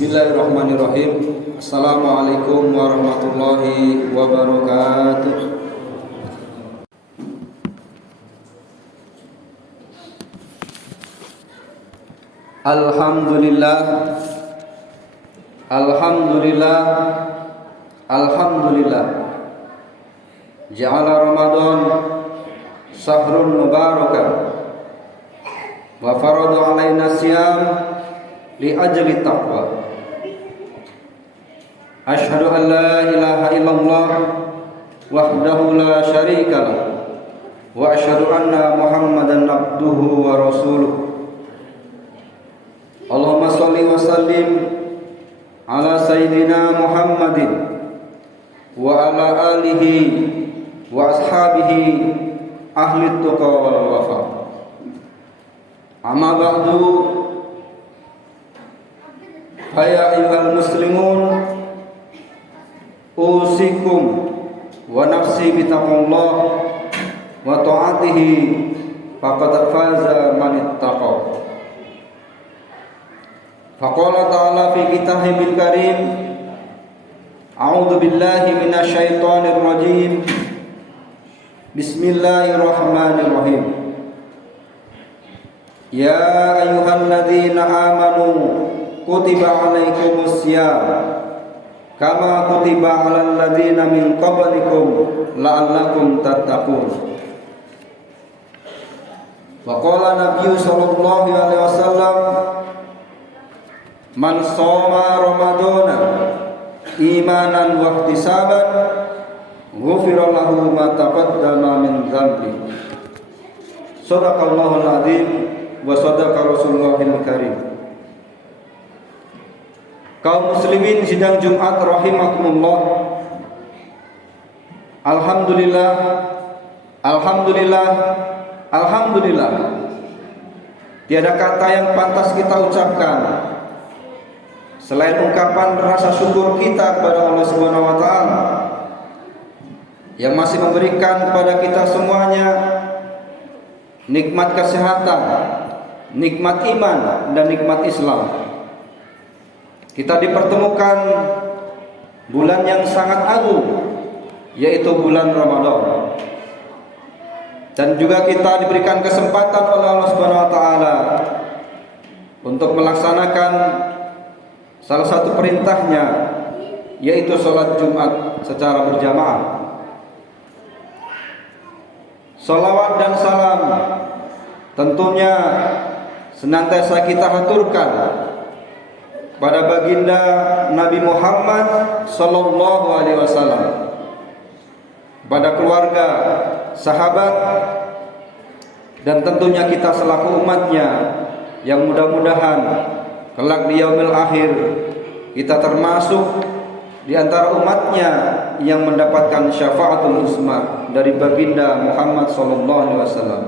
Bismillahirrahmanirrahim. Assalamualaikum warahmatullahi wabarakatuh. Alhamdulillah. Alhamdulillah. Alhamdulillah. Ja'ala Ramadan syahrun mubarakan wa farada alaina siyam li ajli taqwa. Asyhadu an la ilaha illallah wahdahu la syarika lah wa asyhadu anna Muhammadan abduhu wa rasuluh. Allahumma shalli wa sallim ala sayyidina Muhammadin wa ala alihi wa ashabihi ahli tuqa wal wafa. Amma ba'du, ya ayyuhal muslimun, usikum wa nafsi bitaqullah wa ta'atihi faqad faza man ittaqa. Faqala ta'ala fi kitabil karim, a'udzu billahi minasy syaithanir rajim. Bismillahirrahmanirrahim. Ya ayyuhalladzina amanu kutiba alaikumus syiyam kama kutiba alal ladzina min qablikum la'allakum tattaqun. Wa qala Nabi sallallahu alaihi wasallam, man shoma ramadana imanan wa ihtisaban ghufira lahu ma taqaddama min dzambi. Shadaqallahul adzim wa sadaqa Rasulullahil karim. Kaum muslimin sidang Jumat rahimakumullah. Alhamdulillah. Alhamdulillah. Alhamdulillah. Tiada kata yang pantas kita ucapkan selain ungkapan rasa syukur kita kepada Allah Subhanahu wa taala yang masih memberikan kepada kita semuanya nikmat kesehatan, nikmat iman dan nikmat Islam. Kita dipertemukan bulan yang sangat agung, yaitu bulan Ramadan. Dan juga kita diberikan kesempatan oleh Allah Subhanahu wa taala untuk melaksanakan salah satu perintahnya, yaitu sholat Jumat secara berjamaah. Salawat dan salam tentunya senantiasa kita haturkan pada baginda Nabi Muhammad sallallahu alaihi wasallam, pada keluarga, sahabat, dan tentunya kita selaku umatnya yang mudah-mudahan kelak di yaumil akhir kita termasuk di antara umatnya yang mendapatkan syafaatul uzma dari baginda Muhammad sallallahu alaihi wasallam.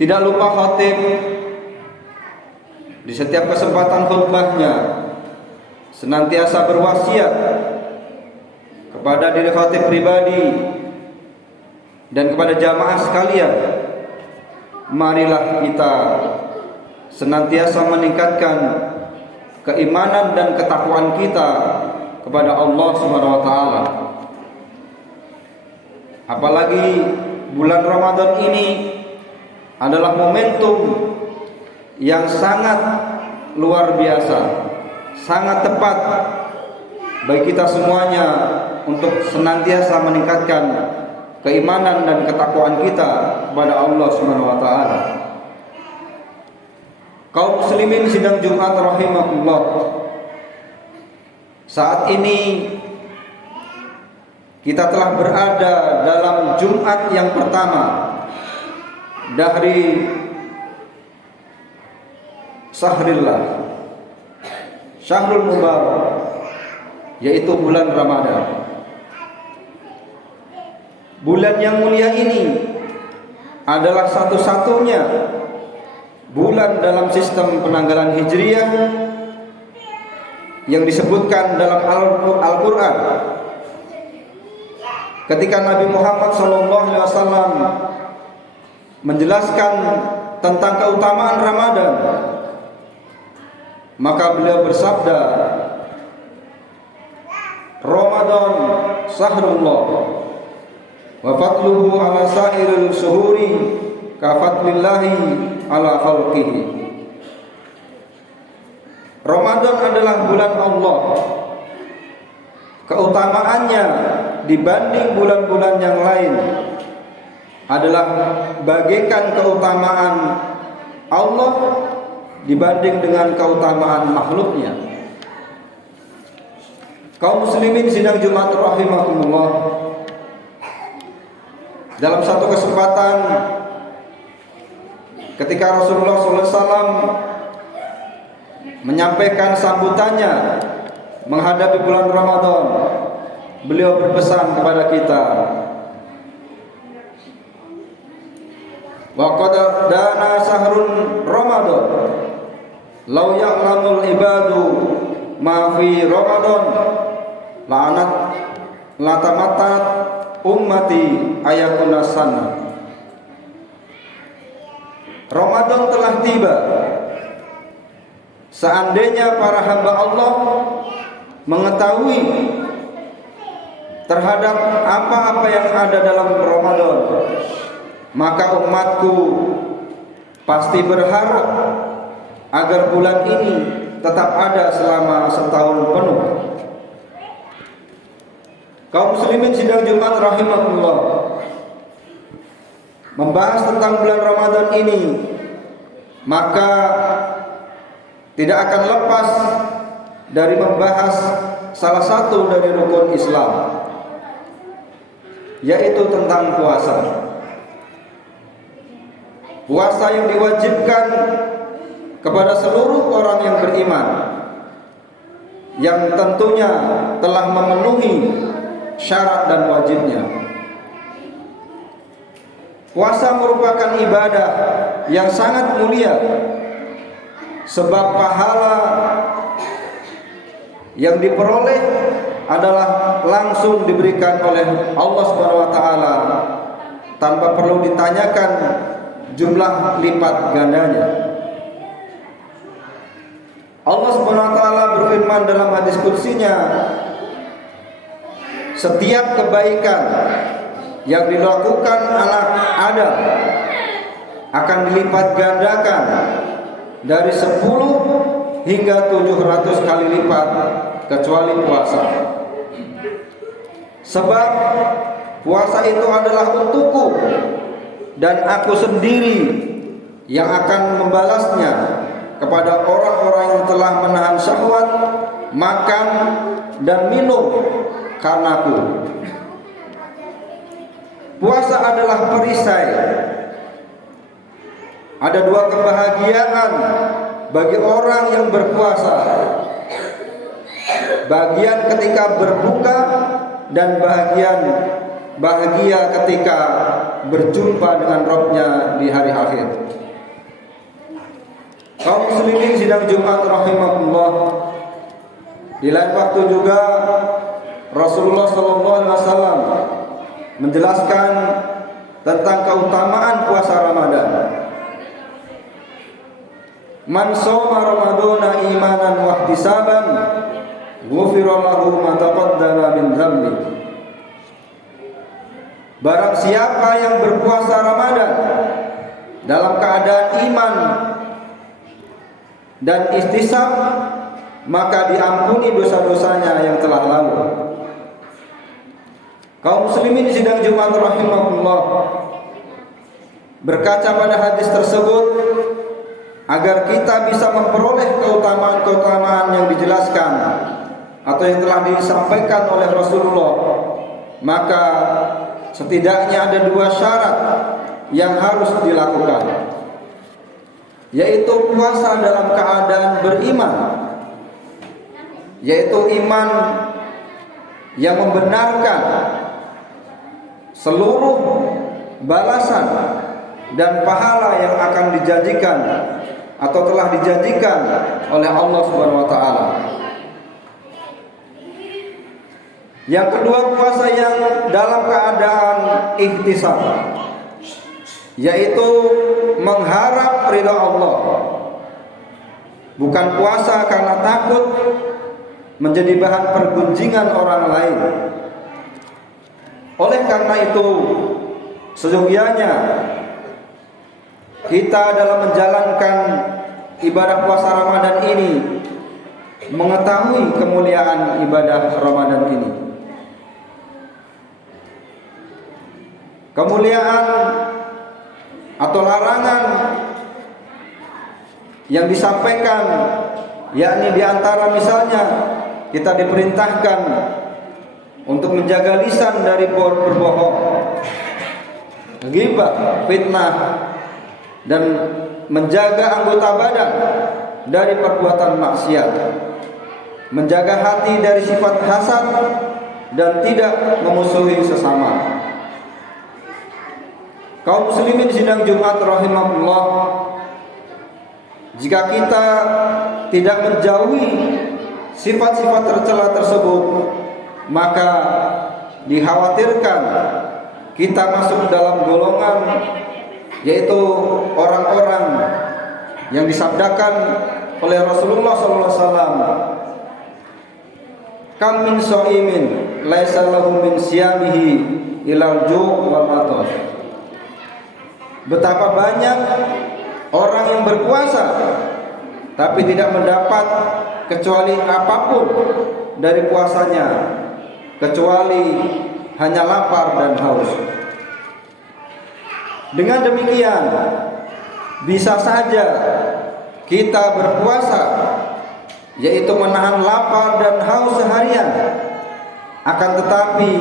Tidak lupa khatib di setiap kesempatan khutbahnya senantiasa berwasiat kepada diri khatib pribadi dan kepada jamaah sekalian, marilah kita senantiasa meningkatkan keimanan dan ketakwaan kita kepada Allah Subhanahu wa taala. Apalagi bulan Ramadan ini adalah momentum yang sangat luar biasa, sangat tepat bagi kita semuanya untuk senantiasa meningkatkan keimanan dan ketakwaan kita kepada Allah Subhanahu wa taala. Kaum muslimin sidang Jumat rahimahullah, saat ini kita telah berada dalam Jumat yang pertama dari Syahrillah, Syahrul Mubarak, yaitu bulan Ramadan. Bulan yang mulia ini adalah satu-satunya bulan dalam sistem penanggalan Hijriyah yang disebutkan dalam Al-Quran ketika Nabi Muhammad SAW menjelaskan tentang keutamaan Ramadan. maka beliau bersabda, Ramadan sahrullah wa fadluhu ala sairil suhuri ka fadlillahi ala khalqihi. Ramadan adalah bulan Allah. Keutamaannya dibanding bulan-bulan yang lain adalah bagaikan keutamaan Allah dibanding dengan keutamaan makhluknya. Kaum muslimin sidang Jumat rahimakumullah, dalam satu kesempatan ketika Rasulullah SAW menyampaikan sambutannya menghadapi bulan Ramadan, beliau berpesan kepada kita, wa qad dana sahrun Ramadan law ya'lamul ibadu ma fi Ramadan la'anat latamatat ummati ayakuna sana. Ramadan telah tiba. Seandainya para hamba Allah mengetahui terhadap apa-apa yang ada dalam Ramadan, maka umatku pasti berharap agar bulan ini tetap ada selama setahun penuh. Kaum muslimin sidang Jumat rahimahullah, membahas tentang bulan Ramadan ini, maka tidak akan lepas dari membahas salah satu dari rukun Islam, yaitu tentang puasa. Puasa yang diwajibkan kepada seluruh orang yang beriman, yang tentunya telah memenuhi syarat dan wajibnya. Puasa merupakan ibadah yang sangat mulia, sebab pahala yang diperoleh adalah langsung diberikan oleh Allah Subhanahu wa taala tanpa perlu ditanyakan jumlah lipat gandanya. Allah Subhanahu wa taala berfirman dalam hadis qudsinya, setiap kebaikan yang dilakukan anak Adam akan dilipat gandakan dari 10 hingga 700 kali lipat kecuali puasa. Sebab puasa itu adalah untukku dan aku sendiri yang akan membalasnya kepada orang-orang yang telah menahan syahwat, makan dan minum karenaku. Puasa adalah perisai. Ada 2 kebahagiaan bagi orang yang berpuasa. Bagian ketika berbuka dan bahagia ketika berjumpa dengan Rabb-Nya di hari akhir. Kaum muslimin sidang Jumat rahimahullah, di lain waktu juga Rasulullah SAW menjelaskan tentang keutamaan puasa Ramadan. Man shoma Ramadana imanan wa ihtisaban ghufira lahu ma taqaddama min dzambi. Barang siapa yang berpuasa Ramadan dalam keadaan iman dan ihtisab, maka diampuni dosa-dosanya yang telah lalu. Kaum muslimin sidang Jumat rahimahullah, berkaca pada hadis tersebut, agar kita bisa memperoleh keutamaan-keutamaan yang dijelaskan atau yang telah disampaikan oleh Rasulullah, maka setidaknya ada 2 syarat yang harus dilakukan, yaitu puasa dalam keadaan beriman, yaitu iman yang membenarkan seluruh balasan dan pahala yang akan dijanjikan atau telah dijanjikan oleh Allah Subhanahu wa taala. Yang kedua, puasa yang dalam keadaan ihtisab, yaitu mengharap ridha Allah. bukan puasa karena takut menjadi bahan pergunjingan orang lain. Oleh karena itu, seyogianya kita dalam menjalankan ibadah puasa Ramadan ini mengetahui kemuliaan ibadah Ramadan ini. Kemuliaan atau larangan yang disampaikan, yakni diantara misalnya kita diperintahkan untuk menjaga lisan dari berbohong, ghibah, fitnah, dan menjaga anggota badan dari perbuatan maksiat, menjaga hati dari sifat hasad dan tidak memusuhi sesama. Kaum muslimin sidang Jumat rahimahullah, jika kita tidak menjauhi sifat-sifat tercela tersebut, maka dikhawatirkan kita masuk dalam golongan, yaitu orang-orang yang disabdakan oleh Rasulullah SAW, kam min shaimin laisa lahu min siyamihi ilal ju' wal atash. Betapa banyak orang yang berpuasa tapi tidak mendapat kecuali apapun dari puasanya, kecuali hanya lapar dan haus. Dengan demikian, bisa saja kita berpuasa, yaitu menahan lapar dan haus seharian, akan tetapi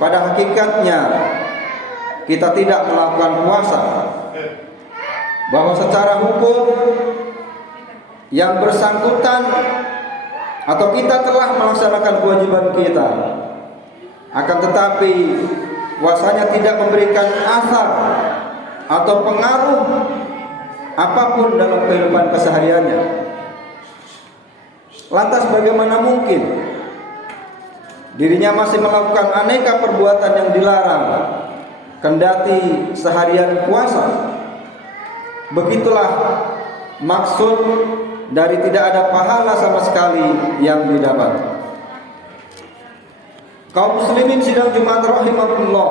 pada hakikatnya kita tidak melakukan puasa, bahwa secara hukum yang bersangkutan atau kita telah melaksanakan kewajiban kita, akan tetapi puasanya tidak memberikan asar atau pengaruh apapun dalam kehidupan kesehariannya. Lantas bagaimana mungkin dirinya masih melakukan aneka perbuatan yang dilarang kendati seharian puasa? Begitulah maksud dari tidak ada pahala sama sekali yang didapat. Kaum muslimin sidang Jumat rahimahullah,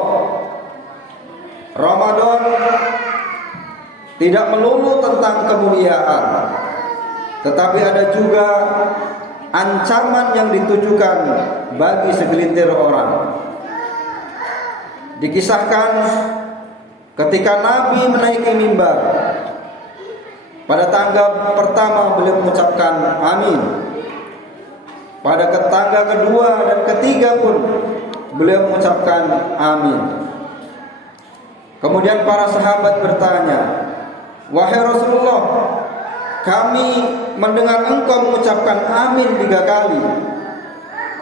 Ramadan tidak melulu tentang kemuliaan, tetapi ada juga ancaman yang ditujukan bagi segelintir orang. Dikisahkan ketika Nabi menaiki mimbar, pada tangga pertama beliau mengucapkan amin. Pada tangga kedua dan ketiga pun beliau mengucapkan amin. Kemudian para sahabat bertanya, wahai Rasulullah, kami mendengar engkau mengucapkan amin 3 kali.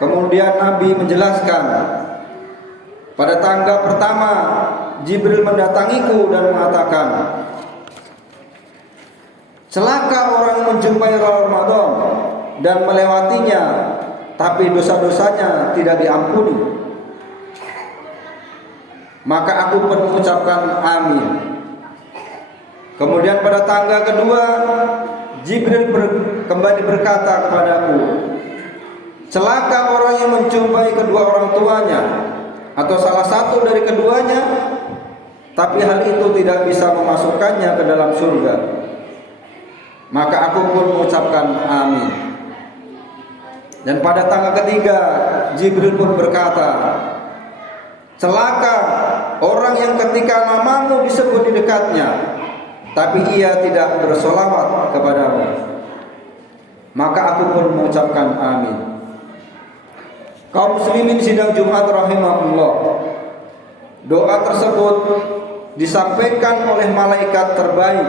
Kemudian Nabi menjelaskan, pada tangga pertama Jibril mendatangiku dan mengatakan, celaka orang yang menjumpai Ramadan dan melewatinya, tapi dosa-dosanya tidak diampuni. Maka aku pun mengucapkan amin. Kemudian pada tangga kedua Jibril kembali berkata kepadaku, celaka orang yang menjumpai kedua orang tuanya atau salah satu dari keduanya, tapi hal itu tidak bisa memasukkannya ke dalam surga. Maka aku pun mengucapkan amin. Dan pada tangga ketiga Jibril pun berkata, celaka orang yang ketika namamu disebut di dekatnya, tapi ia tidak bersolawat kepadamu. Maka aku pun mengucapkan amin. Kaum muslimin sidang Jumat rahimahullah, doa tersebut disampaikan oleh malaikat terbaik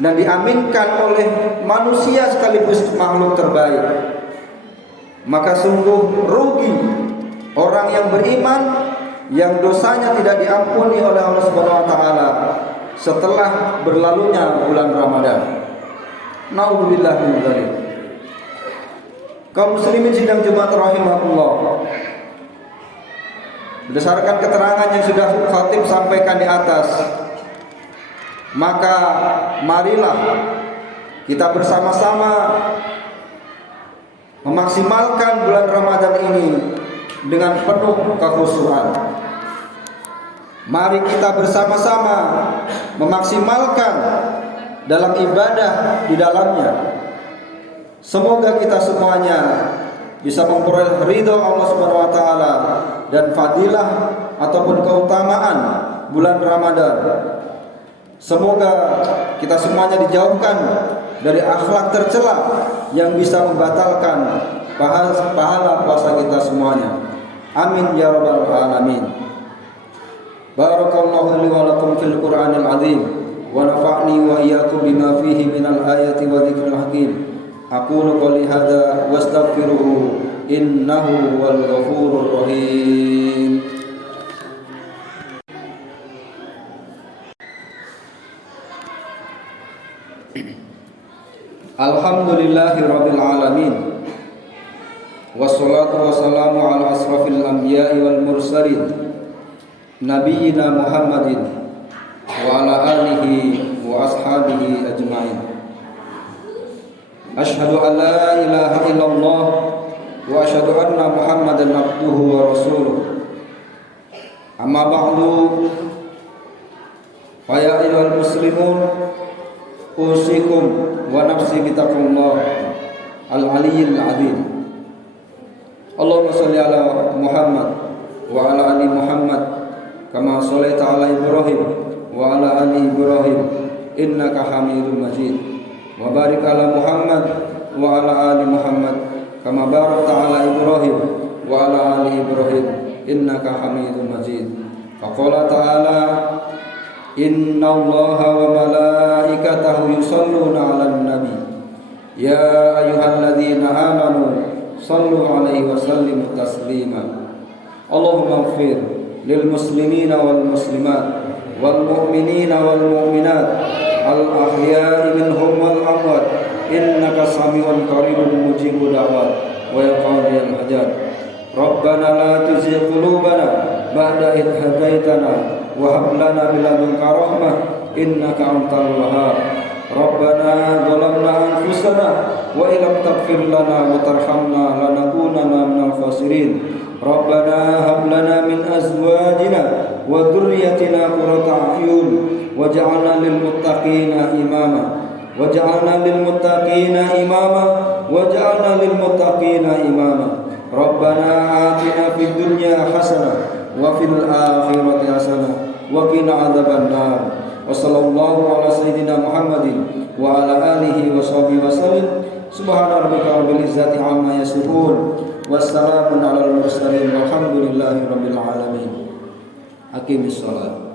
dan diaminkan oleh manusia sekaligus makhluk terbaik. Maka sungguh rugi orang yang beriman yang dosanya tidak diampuni oleh Allah Subhanahu wa taala setelah berlalunya bulan Ramadan. Naudzubillah min dzalik. Kaum muslimin sidang Jumat rahimahullah, berdasarkan keterangan yang sudah khatib sampaikan di atas, maka marilah kita bersama-sama memaksimalkan bulan Ramadan ini dengan penuh kekhusyuan. Mari kita bersama-sama memaksimalkan dalam ibadah di dalamnya. Semoga kita semuanya bisa memperoleh ridho Allah Subhanahu wa taala dan fadilah ataupun keutamaan bulan Ramadan. Semoga kita semuanya dijauhkan dari akhlak tercela yang bisa membatalkan pahala puasa kita semuanya. Amin ya rabbal alamin. Barakallahu li wa lakum fil Qur'anil azim wa nafa'ni wa iyyakum bima fihi minal ayati wa dzikril hakim. Aqulu qouli hadza wastaghfiruhu innahu wal ghafurur rahim. Alhamdulillahi rabbil alamin. Wassalatu wassalamu ala asrafil anbiya'i wal mursalin nabiyyina Muhammadin wa ala alihi wa ashabihi ajma'in. Asyhadu an la ilaha illallah wa asyhadu anna Muhammadan abduhu wa rasuluh. Amma ba'du, fa ya ayyuhal muslimun, usikum wa nafsi bitaqullah al-aliyyil azim. Allahumma shalli ala Muhammad wa ala ali Muhammad kama shallaita ala Ibrahim wa ala ali Ibrahim innaka Hamidum Majid. Wa barik ala Muhammad wa ala ali Muhammad kama barakta ala Ibrahim wa ala ali Ibrahim innaka Hamidum Majid. Faqala ta'ala inna Allaha wa malaikatahu yusalluna 'alan nabi ya ayyuhalladzina amanu sallu 'alaihi wa sallimu taslima. Allahumma ighfir lil muslimina wal muslimat wal mu'minina wal mu'minat al ahya'i minhum wal amwat innaka sami'un qaribun mujibud da'wat wa ya qadiyal hajat. Rabbana la tuzigh qulubana ba'da idh hadaitana wa hab lana min ladunka rahmah innaka antal wahhab. Rabbana zalamna anfusana wa illam taghfir lana wa tarhamna lanakunanna minal khasirin. Rabbana hab lana min azwajina wa dhurriyyatina qurrata a'yun waj'alna lil muttaqina imama waj'alna lil muttaqina imama waj'alna lil muttaqina imama. Rabbana atina fid dunya hasanah wa fil akhirati hasanah wa qina adzabannar. Wa sallallahu ala sayyidina Muhammadin wa ala alihi wa sahbihi wasallam. Subhana rabbika rabbil izzati amma yasifun. Wassalamun alal mursalin walhamdulillahi rabbil alamin. Aqimis shalah.